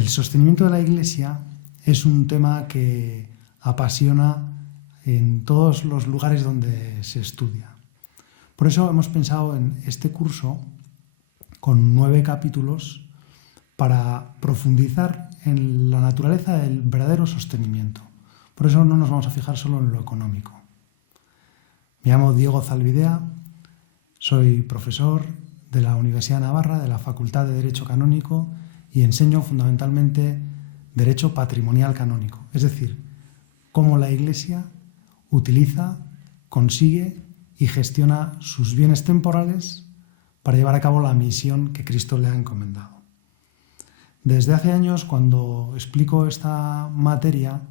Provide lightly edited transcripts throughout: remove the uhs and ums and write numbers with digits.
el sostenimiento de la Iglesia es un tema que apasiona en todos los lugares donde se estudia. Por eso hemos pensado en este curso con 9 capítulos para profundizar en la naturaleza del verdadero sostenimiento. Por eso no nos vamos a fijar solo en lo económico. Me llamo Diego Zalbidea, soy profesor de la Universidad de Navarra, de la Facultad de Derecho Canónico, y enseño fundamentalmente Derecho Patrimonial Canónico, es decir, cómo la Iglesia utiliza, consigue y gestiona sus bienes temporales para llevar a cabo la misión que Cristo le ha encomendado. Desde hace años, cuando explico esta materia,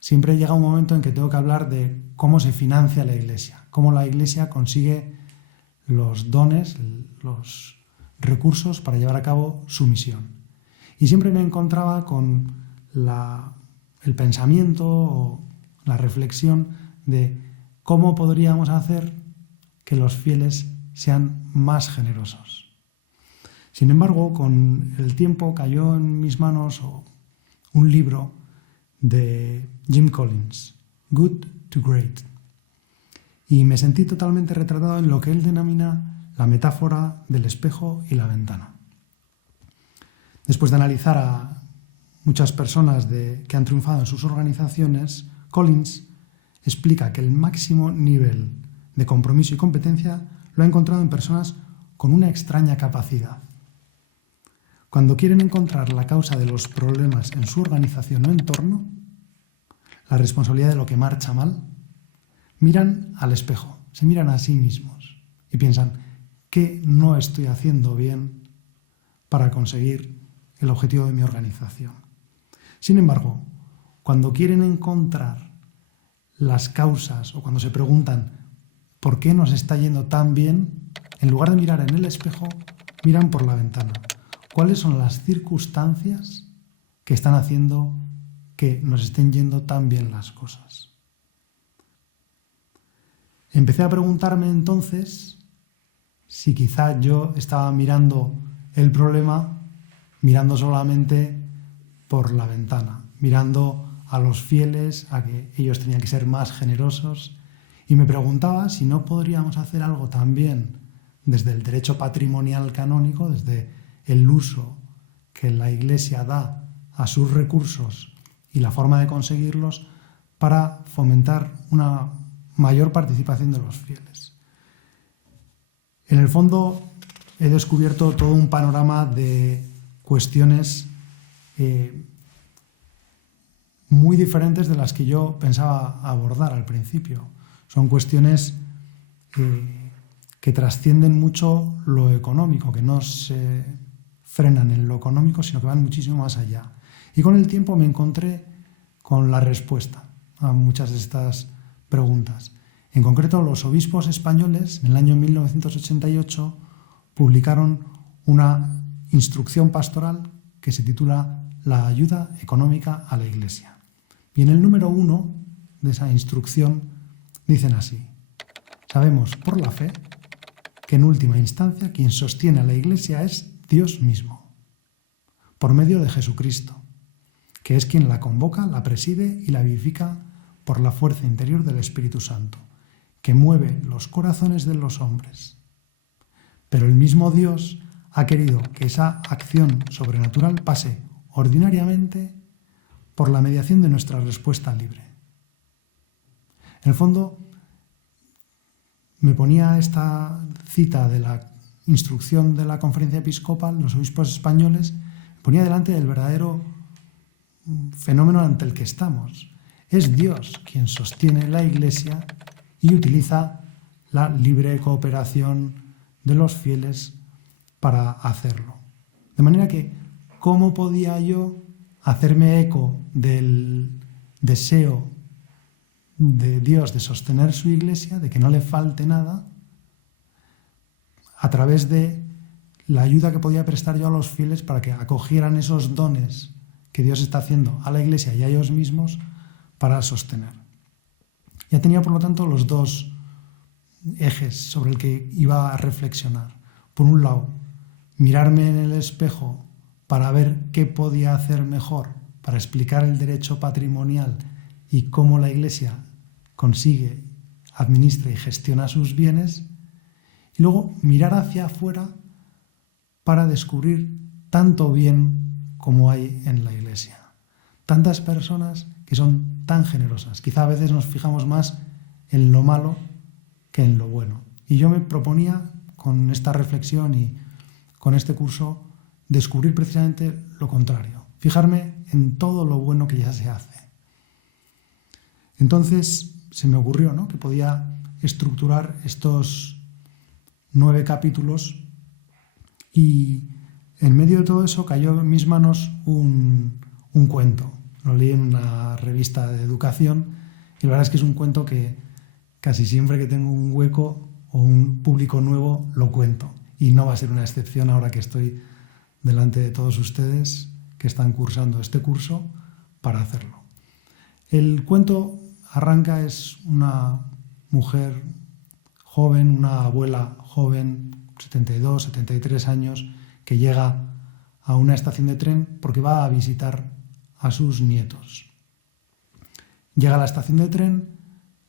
siempre llega un momento en que tengo que hablar de cómo se financia la Iglesia, cómo la Iglesia consigue los dones, los recursos para llevar a cabo su misión. Y siempre me encontraba con el pensamiento o la reflexión de cómo podríamos hacer que los fieles sean más generosos. Sin embargo, con el tiempo cayó en mis manos un libro de Jim Collins, Good to Great, y me sentí totalmente retratado en lo que él denomina la metáfora del espejo y la ventana. Después de analizar a muchas personas que han triunfado en sus organizaciones, Collins explica que el máximo nivel de compromiso y competencia lo ha encontrado en personas con una extraña capacidad. Cuando quieren encontrar la causa de los problemas en su organización o entorno, la responsabilidad de lo que marcha mal, miran al espejo, se miran a sí mismos y piensan, ¿qué no estoy haciendo bien para conseguir el objetivo de mi organización? Sin embargo, cuando quieren encontrar las causas o cuando se preguntan ¿por qué nos está yendo tan bien? En lugar de mirar en el espejo, miran por la ventana. ¿Cuáles son las circunstancias que están haciendo que nos estén yendo tan bien las cosas? Empecé a preguntarme entonces si quizá yo estaba mirando el problema, mirando solamente por la ventana, mirando a los fieles, a que ellos tenían que ser más generosos, y me preguntaba si no podríamos hacer algo también desde el derecho patrimonial canónico, desde el uso que la Iglesia da a sus recursos y la forma de conseguirlos para fomentar una mayor participación de los fieles. En el fondo he descubierto todo un panorama de cuestiones muy diferentes de las que yo pensaba abordar al principio. Son cuestiones que trascienden mucho lo económico, que no se frenan en lo económico, sino que van muchísimo más allá. Y con el tiempo me encontré con la respuesta a muchas de estas preguntas. En concreto, los obispos españoles, en el año 1988, publicaron una instrucción pastoral que se titula La ayuda económica a la Iglesia. Y en el número 1 de esa instrucción dicen así: sabemos por la fe que en última instancia quien sostiene a la Iglesia es Dios mismo, por medio de Jesucristo, que es quien la convoca, la preside y la vivifica por la fuerza interior del Espíritu Santo, que mueve los corazones de los hombres. Pero el mismo Dios ha querido que esa acción sobrenatural pase ordinariamente por la mediación de nuestra respuesta libre. En el fondo, me ponía esta cita de la instrucción de la Conferencia Episcopal, los obispos españoles, me ponía delante del verdadero fenómeno ante el que estamos. Es Dios quien sostiene la Iglesia y utiliza la libre cooperación de los fieles para hacerlo. De manera que, ¿cómo podía yo hacerme eco del deseo de Dios de sostener su Iglesia, de que no le falte nada, a través de la ayuda que podía prestar yo a los fieles para que acogieran esos dones que Dios está haciendo a la Iglesia y a ellos mismos para sostener? Ya tenía, por lo tanto, los dos ejes sobre el que iba a reflexionar. Por un lado, mirarme en el espejo para ver qué podía hacer mejor, para explicar el derecho patrimonial y cómo la Iglesia consigue, administra y gestiona sus bienes, y luego mirar hacia afuera para descubrir tanto bien como hay en la Iglesia. Tantas personas que son tan generosas. Quizá a veces nos fijamos más en lo malo que en lo bueno. Y yo me proponía, con esta reflexión y con este curso, descubrir precisamente lo contrario. Fijarme en todo lo bueno que ya se hace. Entonces se me ocurrió, ¿no?, que podía estructurar estos 9 capítulos, y en medio de todo eso cayó en mis manos un cuento. Lo leí en una revista de educación y la verdad es que es un cuento que casi siempre que tengo un hueco o un público nuevo lo cuento. Y no va a ser una excepción ahora que estoy delante de todos ustedes que están cursando este curso para hacerlo. El cuento arranca, es una mujer joven, una abuela joven, 72, 73 años, que llega a una estación de tren porque va a visitar a sus nietos. Llega a la estación de tren,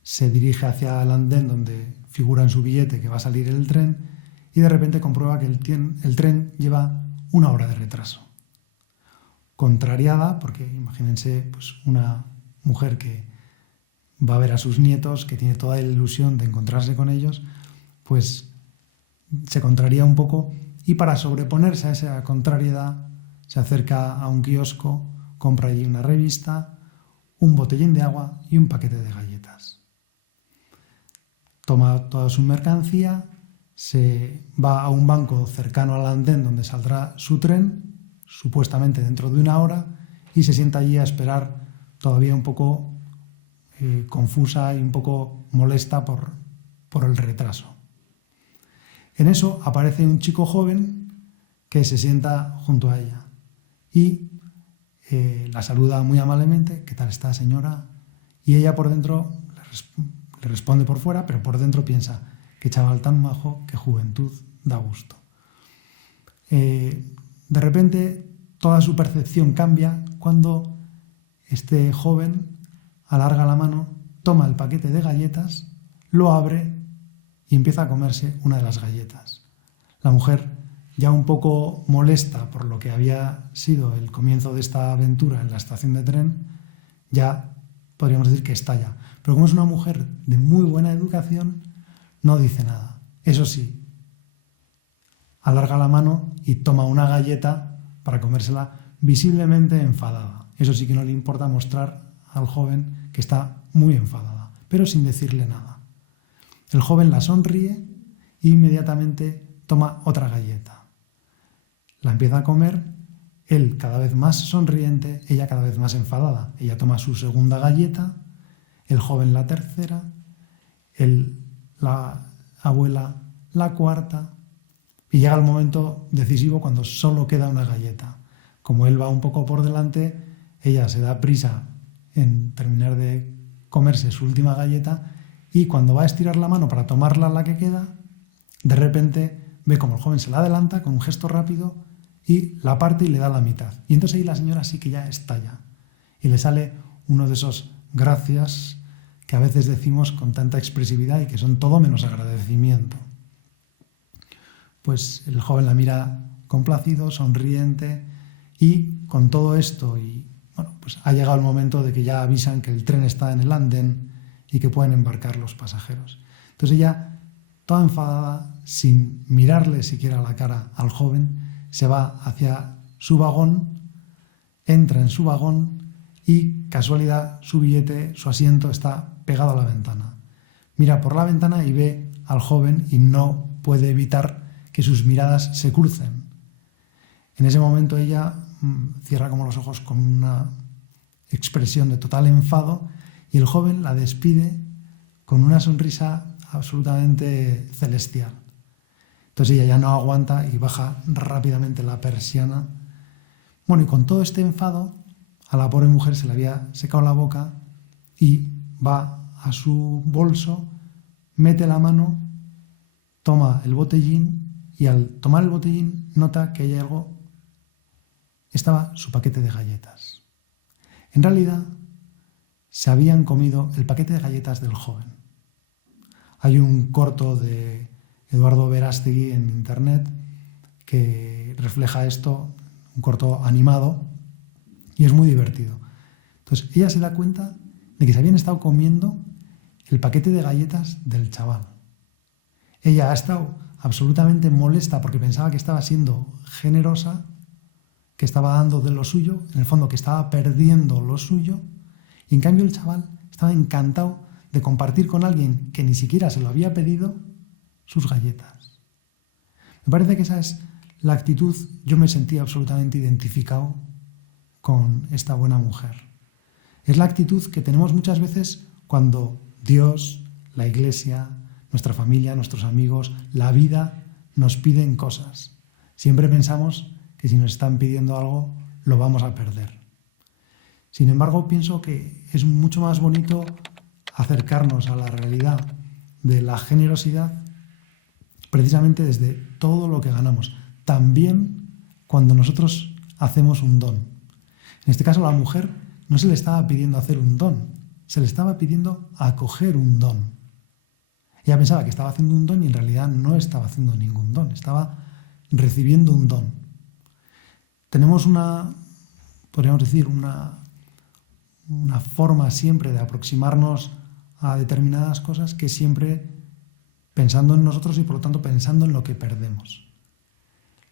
se dirige hacia el andén donde figura en su billete que va a salir el tren y de repente comprueba que el tren lleva 1 hora de retraso. Contrariada, porque imagínense pues, una mujer que va a ver a sus nietos, que tiene toda la ilusión de encontrarse con ellos, pues se contraría un poco y para sobreponerse a esa contrariedad se acerca a un kiosco, compra allí una revista, un botellín de agua y un paquete de galletas. Toma toda su mercancía, se va a un banco cercano al andén donde saldrá su tren, supuestamente dentro de 1 hora, y se sienta allí a esperar, todavía un poco confusa y un poco molesta por el retraso. En eso aparece un chico joven que se sienta junto a ella y la saluda muy amablemente. ¿Qué tal está, señora? Y ella por dentro le responde por fuera, pero por dentro piensa: qué chaval tan majo, qué juventud, da gusto. De repente toda su percepción cambia cuando este joven alarga la mano, toma el paquete de galletas, lo abre y empieza a comerse una de las galletas. La mujer, ya un poco molesta por lo que había sido el comienzo de esta aventura en la estación de tren, ya podríamos decir que estalla. Pero como es una mujer de muy buena educación, no dice nada. Eso sí, alarga la mano y toma una galleta para comérsela, visiblemente enfadada. Eso sí que no le importa mostrar al joven que está muy enfadada, pero sin decirle nada. El joven la sonríe e inmediatamente toma otra galleta. La empieza a comer, él cada vez más sonriente, ella cada vez más enfadada. Ella toma su segunda galleta, el joven la tercera, la abuela la cuarta, y llega el momento decisivo cuando solo queda una galleta. Como él va un poco por delante, ella se da prisa en terminar de comerse su última galleta y cuando va a estirar la mano para tomarla la que queda, de repente ve como el joven se la adelanta con un gesto rápido y la parte y le da la mitad. Y entonces ahí la señora sí que ya estalla y le sale uno de esos gracias que a veces decimos con tanta expresividad y que son todo menos agradecimiento. Pues el joven la mira complacido, sonriente, y con todo esto y bueno, pues ha llegado el momento de que ya avisan que el tren está en el andén y que pueden embarcar los pasajeros. Entonces ella, toda enfadada, sin mirarle siquiera a la cara al joven, se va hacia su vagón, entra en su vagón y, casualidad, su billete, su asiento está pegado a la ventana. Mira por la ventana y ve al joven y no puede evitar que sus miradas se crucen. En ese momento ella cierra como los ojos con una expresión de total enfado y el joven la despide con una sonrisa absolutamente celestial. Entonces ella ya no aguanta y baja rápidamente la persiana. Bueno, y con todo este enfado, a la pobre mujer se le había secado la boca y va a su bolso, mete la mano, toma el botellín y al tomar el botellín nota que hay algo estaba su paquete de galletas. En realidad, se habían comido el paquete de galletas del joven. Hay un corto de Eduardo Verástegui en internet que refleja esto, un corto animado, y es muy divertido. Entonces, ella se da cuenta de que se habían estado comiendo el paquete de galletas del chaval. Ella ha estado absolutamente molesta porque pensaba que estaba siendo generosa, que estaba dando de lo suyo, en el fondo que estaba perdiendo lo suyo, y en cambio el chaval estaba encantado de compartir con alguien que ni siquiera se lo había pedido sus galletas. Me parece que esa es la actitud. Yo me sentía absolutamente identificado con esta buena mujer. Es la actitud que tenemos muchas veces cuando Dios, la Iglesia, nuestra familia, nuestros amigos, la vida nos piden cosas. Siempre pensamos que si nos están pidiendo algo, lo vamos a perder. Sin embargo, pienso que es mucho más bonito acercarnos a la realidad de la generosidad precisamente desde todo lo que ganamos. También cuando nosotros hacemos un don. En este caso, a la mujer no se le estaba pidiendo hacer un don, se le estaba pidiendo acoger un don. Ella pensaba que estaba haciendo un don y en realidad no estaba haciendo ningún don, estaba recibiendo un don. Tenemos podríamos decir, una forma siempre de aproximarnos a determinadas cosas que siempre pensando en nosotros y por lo tanto pensando en lo que perdemos.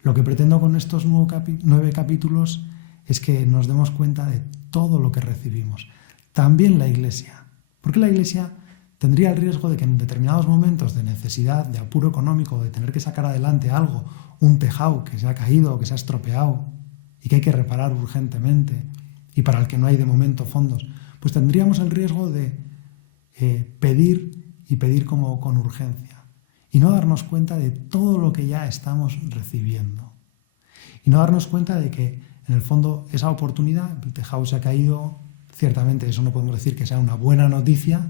Lo que pretendo con estos 9 capítulos es que nos demos cuenta de todo lo que recibimos. También la Iglesia. Porque la Iglesia tendría el riesgo de que en determinados momentos de necesidad, de apuro económico, de tener que sacar adelante algo, un tejado que se ha caído, que se ha estropeado y que hay que reparar urgentemente y para el que no hay de momento fondos, pues tendríamos el riesgo de pedir como con urgencia y no darnos cuenta de todo lo que ya estamos recibiendo. Y no darnos cuenta de que, en el fondo, esa oportunidad, el tejado se ha caído, ciertamente eso no podemos decir que sea una buena noticia,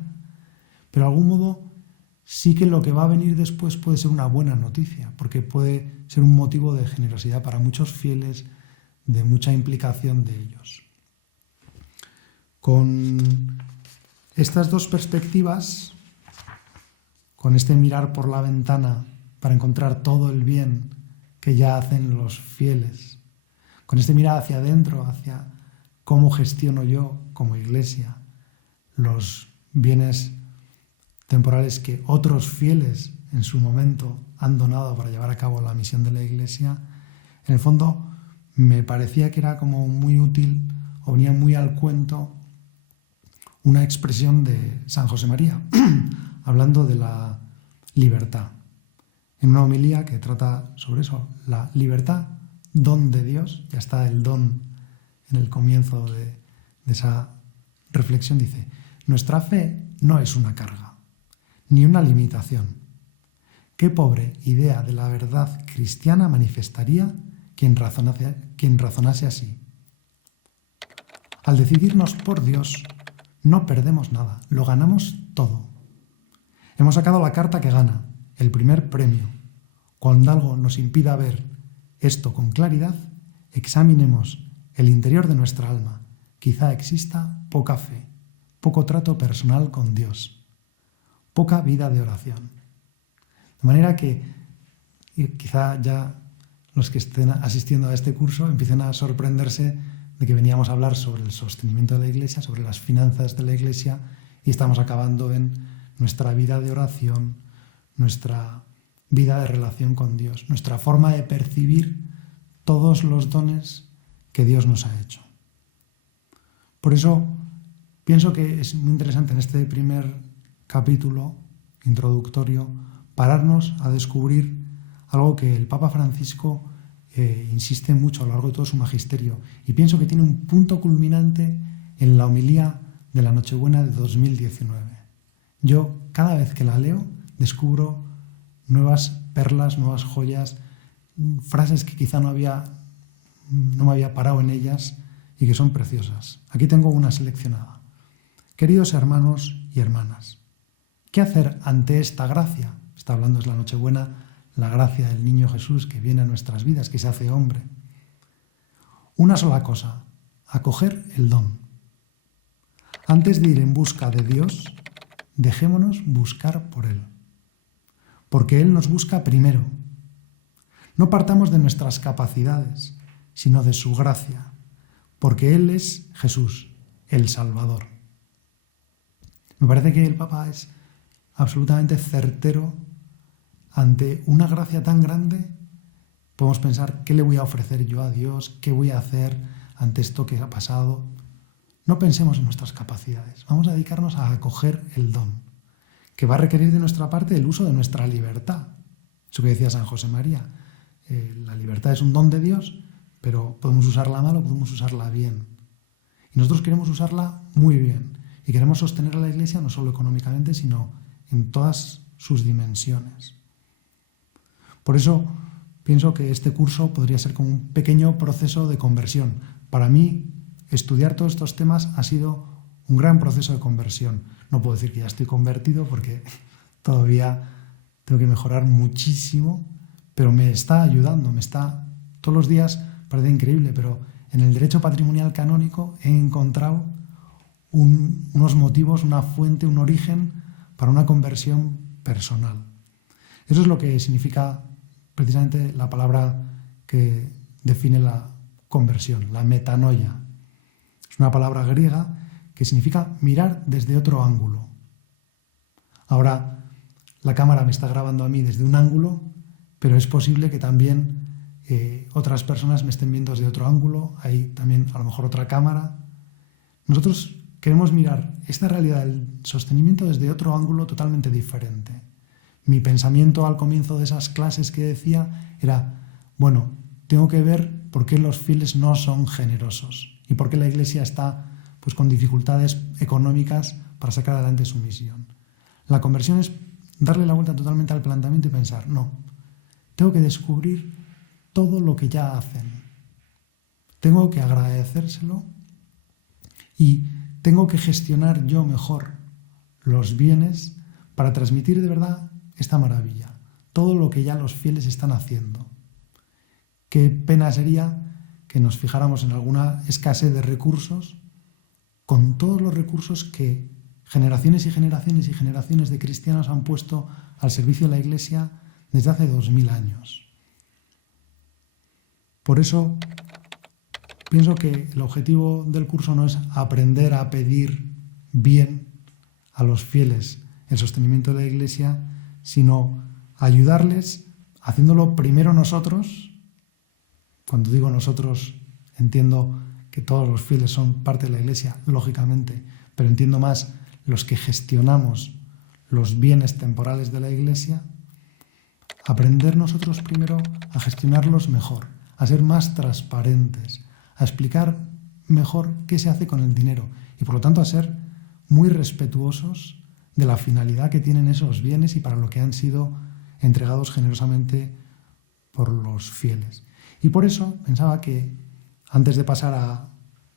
pero de algún modo sí que lo que va a venir después puede ser una buena noticia, porque puede ser un motivo de generosidad para muchos fieles, de mucha implicación de ellos. Con estas dos perspectivas, con este mirar por la ventana para encontrar todo el bien que ya hacen los fieles, con este mirar hacia adentro, hacia cómo gestiono yo como Iglesia los bienes temporales que otros fieles en su momento han donado para llevar a cabo la misión de la Iglesia, en el fondo me parecía que era como muy útil o venía muy al cuento una expresión de San José María, hablando de la libertad. En una homilía que trata sobre eso, la libertad, don de Dios, ya está el don en el comienzo de esa reflexión, dice: nuestra fe no es una carga, ni una limitación. Qué pobre idea de la verdad cristiana manifestaría quien razonase así. Al decidirnos por Dios, no perdemos nada, lo ganamos todo. Hemos sacado la carta que gana, el primer premio. Cuando algo nos impida ver esto con claridad, examinemos el interior de nuestra alma. Quizá exista poca fe, poco trato personal con Dios, poca vida de oración. De manera que quizá ya los que estén asistiendo a este curso empiecen a sorprenderse de que veníamos a hablar sobre el sostenimiento de la Iglesia, sobre las finanzas de la Iglesia, y estamos acabando en nuestra vida de oración, nuestra vida de relación con Dios, nuestra forma de percibir todos los dones que Dios nos ha hecho. Por eso pienso que es muy interesante en este primer capítulo introductorio pararnos a descubrir algo que el Papa Francisco insiste mucho a lo largo de todo su magisterio, y pienso que tiene un punto culminante en la homilía de la Nochebuena de 2019. Yo, cada vez que la leo, descubro nuevas perlas, nuevas joyas, frases que quizá no me había parado en ellas y que son preciosas. Aquí tengo una seleccionada. Queridos hermanos y hermanas, ¿qué hacer ante esta gracia? Está hablando, es la Nochebuena, la gracia del niño Jesús que viene a nuestras vidas, que se hace hombre. una sola cosa: acoger el don. Antes de ir en busca de Dios, dejémonos buscar por Él, porque Él nos busca primero. No partamos de nuestras capacidades, sino de su gracia, porque Él es Jesús, el Salvador. Me parece que el Papa es absolutamente certero. Ante una gracia tan grande, podemos pensar: ¿qué le voy a ofrecer yo a Dios? ¿Qué voy a hacer ante esto que ha pasado? No pensemos en nuestras capacidades. Vamos a dedicarnos a acoger el don, que va a requerir de nuestra parte el uso de nuestra libertad. Eso que decía San José María. La libertad es un don de Dios, pero podemos usarla mal o podemos usarla bien. Y nosotros queremos usarla muy bien. Y queremos sostener a la Iglesia no solo económicamente, sino en todas sus dimensiones. Por eso pienso que este curso podría ser como un pequeño proceso de conversión. Para mí, estudiar todos estos temas ha sido un gran proceso de conversión. No puedo decir que ya estoy convertido porque todavía tengo que mejorar muchísimo, pero me está ayudando, todos los días, parece increíble, pero en el derecho patrimonial canónico he encontrado unos motivos, una fuente, un origen para una conversión personal. Eso es lo que significa precisamente la palabra que define la conversión, la metanoia. Es una palabra griega que significa mirar desde otro ángulo. Ahora la cámara me está grabando a mí desde un ángulo, pero es posible que también otras personas me estén viendo desde otro ángulo. Hay también a lo mejor otra cámara. Nosotros queremos mirar esta realidad del sostenimiento desde otro ángulo totalmente diferente. Mi pensamiento al comienzo de esas clases que decía era: bueno, tengo que ver por qué los fieles no son generosos y por qué la Iglesia está pues con dificultades económicas para sacar adelante su misión. La conversión es darle la vuelta totalmente al planteamiento y pensar: no, tengo que descubrir todo lo que ya hacen. Tengo que agradecérselo y tengo que gestionar yo mejor los bienes para transmitir de verdad esta maravilla, todo lo que ya los fieles están haciendo. Qué pena sería que nos fijáramos en alguna escasez de recursos, con todos los recursos que generaciones y generaciones y generaciones de cristianos han puesto al servicio de la Iglesia desde hace 2000 años. Por eso pienso que el objetivo del curso no es aprender a pedir bien a los fieles el sostenimiento de la Iglesia, sino ayudarles haciéndolo primero nosotros. Cuando digo nosotros, entiendo que todos los fieles son parte de la Iglesia, lógicamente, pero entiendo más los que gestionamos los bienes temporales de la Iglesia. Aprender nosotros primero a gestionarlos mejor, a ser más transparentes, a explicar mejor qué se hace con el dinero y por lo tanto a ser muy respetuosos de la finalidad que tienen esos bienes y para lo que han sido entregados generosamente por los fieles. Y por eso pensaba que, antes de pasar a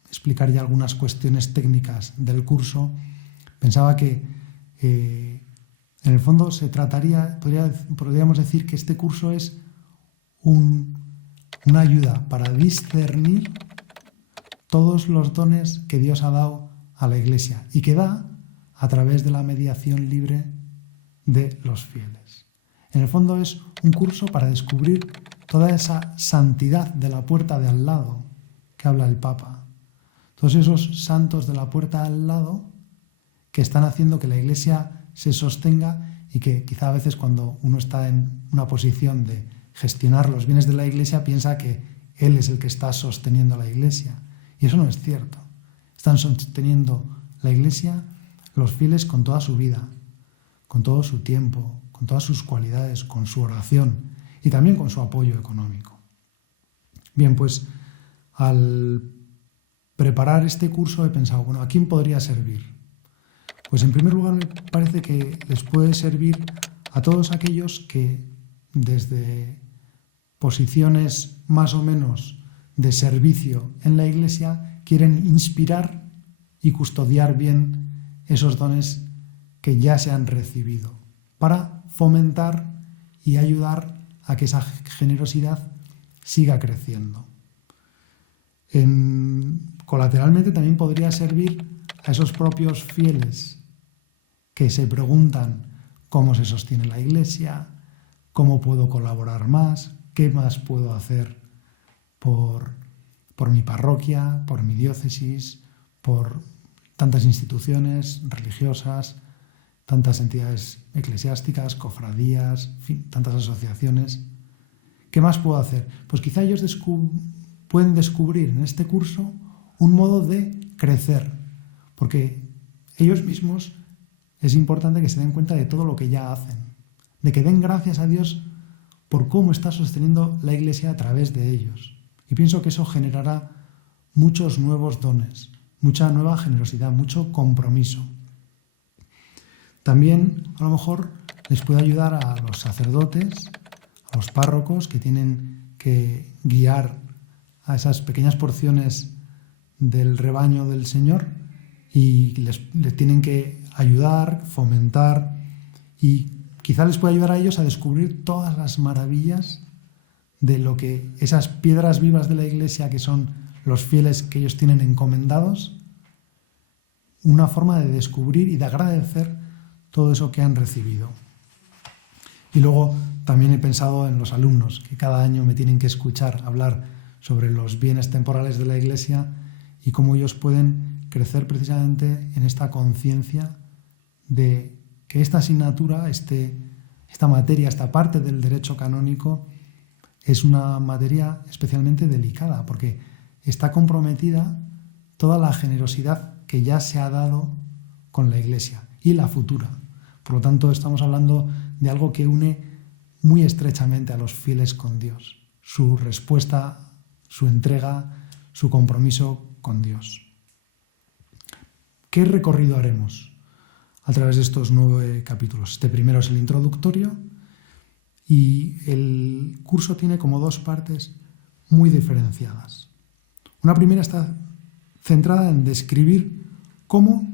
explicar ya algunas cuestiones técnicas del curso, pensaba que en el fondo se trataría, podríamos decir que este curso es una ayuda para discernir todos los dones que Dios ha dado a la Iglesia y que da a través de la mediación libre de los fieles. En el fondo es un curso para descubrir toda esa santidad de la puerta de al lado que habla el Papa. Todos esos santos de la puerta al lado que están haciendo que la Iglesia se sostenga y que quizá a veces cuando uno está en una posición de gestionar los bienes de la Iglesia piensa que él es el que está sosteniendo la Iglesia. Y eso no es cierto. Están sosteniendo la Iglesia los fieles con toda su vida, con todo su tiempo, con todas sus cualidades, con su oración y también con su apoyo económico. Bien, pues al preparar este curso he pensado, bueno, ¿a quién podría servir? Pues en primer lugar me parece que les puede servir a todos aquellos que desde posiciones más o menos de servicio en la Iglesia quieren inspirar y custodiar bien esos dones que ya se han recibido para fomentar y ayudar a que esa generosidad siga creciendo. Colateralmente también podría servir a esos propios fieles que se preguntan cómo se sostiene la Iglesia, cómo puedo colaborar más, qué más puedo hacer por mi parroquia, por mi diócesis, por tantas instituciones religiosas, tantas entidades eclesiásticas, cofradías, en fin, tantas asociaciones. ¿Qué más puedo hacer? Pues quizá ellos pueden descubrir en este curso un modo de crecer, porque ellos mismos es importante que se den cuenta de todo lo que ya hacen, de que den gracias a Dios por cómo está sosteniendo la Iglesia a través de ellos. Y pienso que eso generará muchos nuevos dones, mucha nueva generosidad, mucho compromiso. También, a lo mejor, les puede ayudar a los sacerdotes, a los párrocos que tienen que guiar a esas pequeñas porciones del rebaño del Señor y les tienen que ayudar, fomentar y quizá les pueda ayudar a ellos a descubrir todas las maravillas de lo que esas piedras vivas de la Iglesia que son los fieles que ellos tienen encomendados, una forma de descubrir y de agradecer todo eso que han recibido. Y luego también he pensado en los alumnos que cada año me tienen que escuchar hablar sobre los bienes temporales de la Iglesia y cómo ellos pueden crecer precisamente en esta conciencia de que esta asignatura, esta materia, esta parte del derecho canónico es una materia especialmente delicada porque está comprometida toda la generosidad que ya se ha dado con la Iglesia y la futura. Por lo tanto, estamos hablando de algo que une muy estrechamente a los fieles con Dios, su respuesta, su entrega, su compromiso con Dios. ¿Qué recorrido haremos a través de estos 9 capítulos? Este primero es el introductorio y el curso tiene como 2 partes muy diferenciadas. Una primera está centrada en describir cómo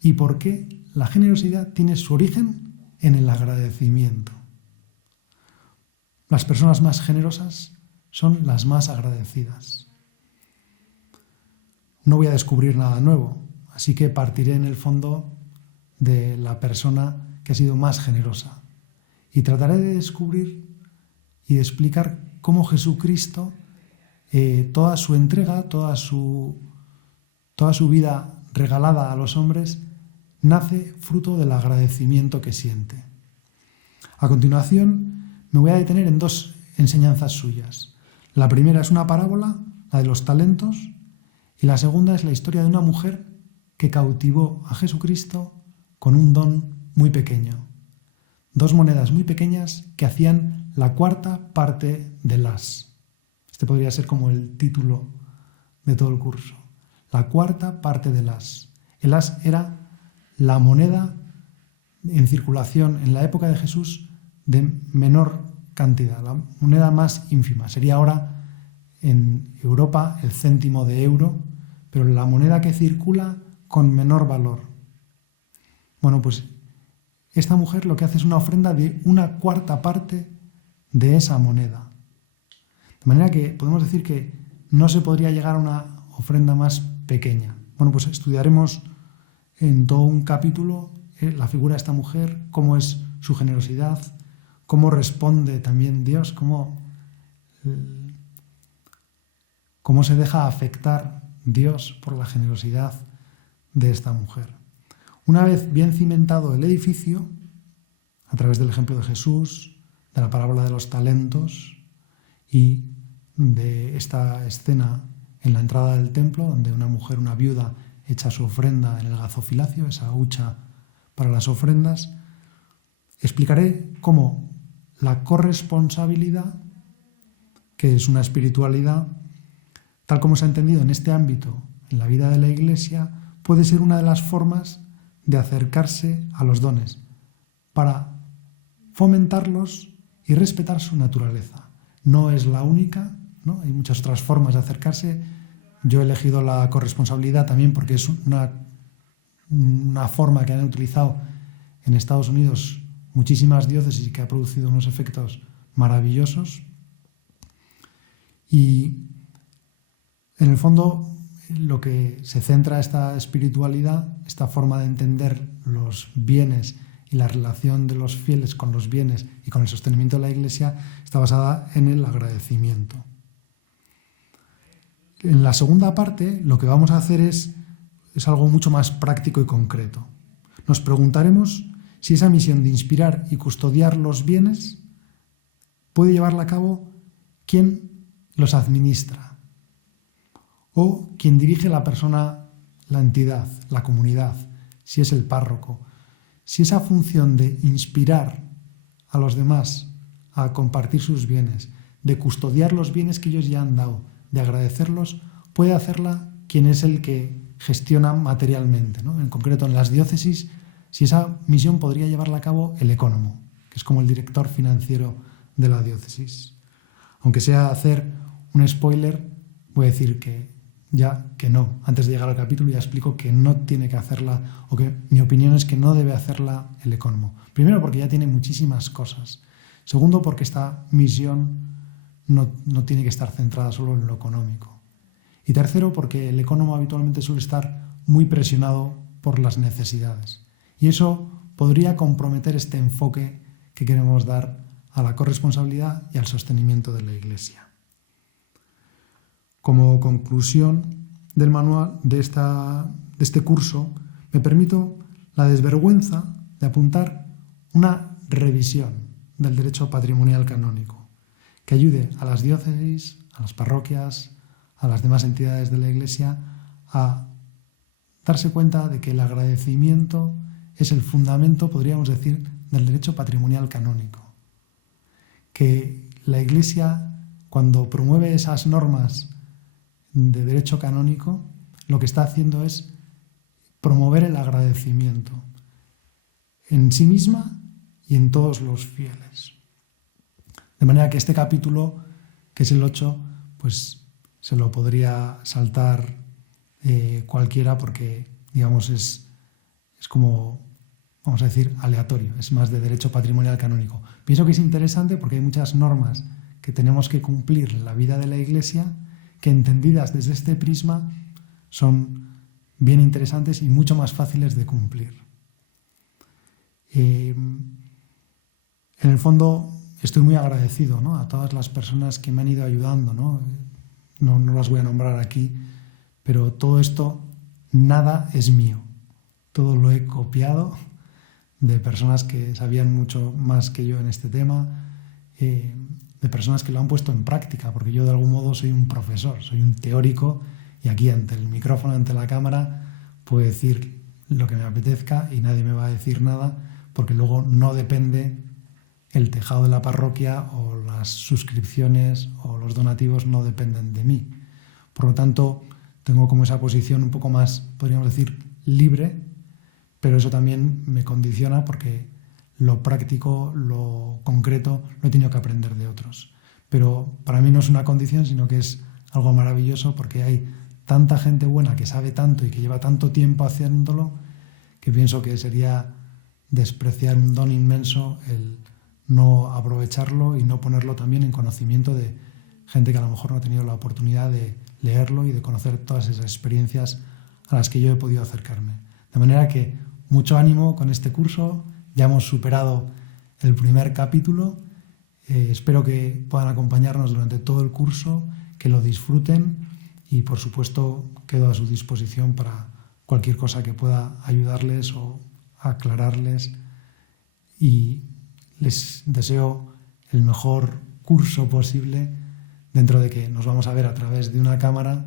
y por qué la generosidad tiene su origen en el agradecimiento. Las personas más generosas son las más agradecidas. No voy a descubrir nada nuevo, así que partiré en el fondo de la persona que ha sido más generosa y trataré de descubrir y de explicar cómo Jesucristo, toda su entrega, toda su vida regalada a los hombres, nace fruto del agradecimiento que siente. A continuación, me voy a detener en 2 enseñanzas suyas. La primera es una parábola, la de los talentos, y la segunda es la historia de una mujer que cautivó a Jesucristo con un don muy pequeño. 2 monedas muy pequeñas que hacían la 4ª parte del as. Este podría ser como el título de todo el curso. La 4ª parte del as. El as era la moneda en circulación en la época de Jesús de menor cantidad, la moneda más ínfima. Sería ahora en Europa el céntimo de euro, pero la moneda que circula con menor valor. Bueno, pues esta mujer lo que hace es una ofrenda de 1/4 parte de esa moneda. De manera que podemos decir que no se podría llegar a una ofrenda más pequeña. Bueno, pues estudiaremos en todo un capítulo la figura de esta mujer, cómo es su generosidad, cómo responde también Dios, cómo se deja afectar Dios por la generosidad de esta mujer. Una vez bien cimentado el edificio, a través del ejemplo de Jesús, de la parábola de los talentos y de esta escena en la entrada del templo, donde una mujer, una viuda, echa su ofrenda en el gazofilacio, esa hucha para las ofrendas, explicaré cómo la corresponsabilidad, que es una espiritualidad, tal como se ha entendido en este ámbito, en la vida de la Iglesia, puede ser una de las formas de acercarse a los dones, para fomentarlos y respetar su naturaleza. No es la única, ¿no? Hay muchas otras formas de acercarse. Yo he elegido la corresponsabilidad también porque es una forma que han utilizado en Estados Unidos muchísimas diócesis y que ha producido unos efectos maravillosos. Y En el fondo, lo que se centra esta espiritualidad, esta forma de entender los bienes y la relación de los fieles con los bienes y con el sostenimiento de la Iglesia, está basada en el agradecimiento. En la segunda parte, lo que vamos a hacer es algo mucho más práctico y concreto. Nos preguntaremos si esa misión de inspirar y custodiar los bienes puede llevarla a cabo quien los administra o quien dirige la persona, la entidad, la comunidad, si es el párroco. Si esa función de inspirar a los demás a compartir sus bienes, de custodiar los bienes que ellos ya han dado, de agradecerlos, puede hacerla quien es el que gestiona materialmente, ¿no? En concreto, en las diócesis, si esa misión podría llevarla a cabo el ecónomo, que es como el director financiero de la diócesis. Aunque sea hacer un spoiler, voy a decir que no. Antes de llegar al capítulo ya explico que no tiene que hacerla, o que mi opinión es que no debe hacerla el ecónomo. Primero, porque ya tiene muchísimas cosas. Segundo, porque esta misión no tiene que estar centrada solo en lo económico. Y tercero, porque el ecónomo habitualmente suele estar muy presionado por las necesidades. Y eso podría comprometer este enfoque que queremos dar a la corresponsabilidad y al sostenimiento de la Iglesia. Como conclusión del manual de este curso, me permito la desvergüenza de apuntar una revisión del derecho patrimonial canónico que ayude a las diócesis, a las parroquias, a las demás entidades de la Iglesia a darse cuenta de que el agradecimiento es el fundamento, podríamos decir, del derecho patrimonial canónico. Que la Iglesia, cuando promueve esas normas de derecho canónico, lo que está haciendo es promover el agradecimiento en sí misma y en todos los fieles. De manera que este capítulo, que es el 8, pues se lo podría saltar cualquiera porque, digamos, es como, vamos a decir, aleatorio, es más de derecho patrimonial canónico. Pienso que es interesante porque hay muchas normas que tenemos que cumplir en la vida de la Iglesia que, entendidas desde este prisma, son bien interesantes y mucho más fáciles de cumplir. En el fondo, estoy muy agradecido, ¿no?, a todas las personas que me han ido ayudando, ¿no? No las voy a nombrar aquí, pero todo esto, nada es mío. Todo lo he copiado de personas que sabían mucho más que yo en este tema, de personas que lo han puesto en práctica, porque yo de algún modo soy un profesor, soy un teórico, y aquí ante el micrófono, ante la cámara, puedo decir lo que me apetezca y nadie me va a decir nada, porque luego no depende el tejado de la parroquia o las suscripciones o los donativos no dependen de mí. Por lo tanto, tengo como esa posición un poco más, podríamos decir, libre, pero eso también me condiciona porque lo práctico, lo concreto, lo he tenido que aprender de otros. Pero para mí no es una condición, sino que es algo maravilloso porque hay tanta gente buena que sabe tanto y que lleva tanto tiempo haciéndolo que pienso que sería despreciar un don inmenso el no aprovecharlo y no ponerlo también en conocimiento de gente que a lo mejor no ha tenido la oportunidad de leerlo y de conocer todas esas experiencias a las que yo he podido acercarme. De manera que mucho ánimo con este curso, ya hemos superado el primer capítulo, espero que puedan acompañarnos durante todo el curso, que lo disfruten y por supuesto quedo a su disposición para cualquier cosa que pueda ayudarles o aclararles y les deseo el mejor curso posible, dentro de que nos vamos a ver a través de una cámara,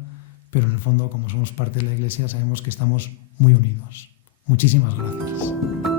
pero en el fondo, como somos parte de la Iglesia, sabemos que estamos muy unidos. Muchísimas gracias.